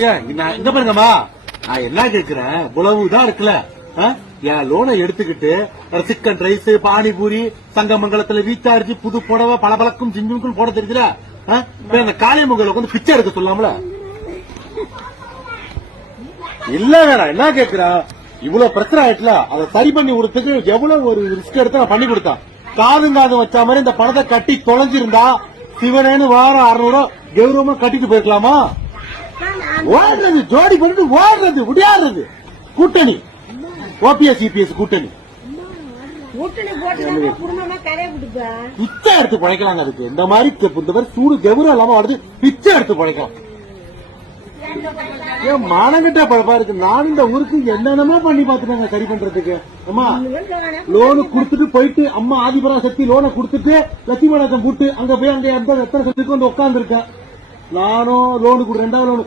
இங்க பாருங்கம்மா, நான் என்ன கேக்குறேன், உழவுதான் இருக்குல்ல, என் லோனை எடுத்துக்கிட்டு சிக்கன் ரைஸ், பானிபூரி, சங்கமங்கலத்துல வீட்டாரிச்சு புது புடவை பளபளக்கும் ஜிஞ்சுக்கும் போட தெரியுதுல, அந்த காளியமுகல வந்து பிச்சை எடுக்க சொல்லாமல. இல்ல வேணாம், என்ன கேக்குறேன், இவ்வளவு பிரச்சனை ஆயிட்டுல, அதை சரி பண்ணி கொடுத்துக்கு எவ்வளவு ஒரு ரிஸ்க் எடுத்து நான் பண்ணி கொடுத்தேன். காதுங்காது வச்ச மாதிரி இந்த பணத்தை கட்டி தொலைஞ்சிருந்தா சிவனேன்னு வாரம் 600 கௌரவமா கட்டிட்டு போயிருக்கலாமா? ஓடுறது ஜோடி பண்ணிட்டு ஓடுறது விளையாடுறது கூட்டணி, ஓபிஎஸ் இபிஎஸ் கூட்டணி பிச்சை எடுத்து பழைக்கிறாங்க. அதுக்கு இந்த மாதிரி சூடு கௌரவம் இல்லாம வருது, பிச்சை எடுத்து பழைக்கலாம். ஏன் மானங்கிட்ட பழப்பா இருக்கு. நான் இந்த ஊருக்கு என்னென்னமோ பண்ணி பாத்துட்டாங்க சரி பண்றதுக்கு. அம்மா லோனு குடுத்துட்டு போயிட்டு, அம்மா ஆதிபரா சக்தி லோனை குடுத்துட்டு லட்சுமணத்தை கூட்டு அங்க போய் அங்க எத்தனை சக்திக்கு வந்து உட்கார்ந்து இருக்கேன். நானும் லோனு 2வது லோனு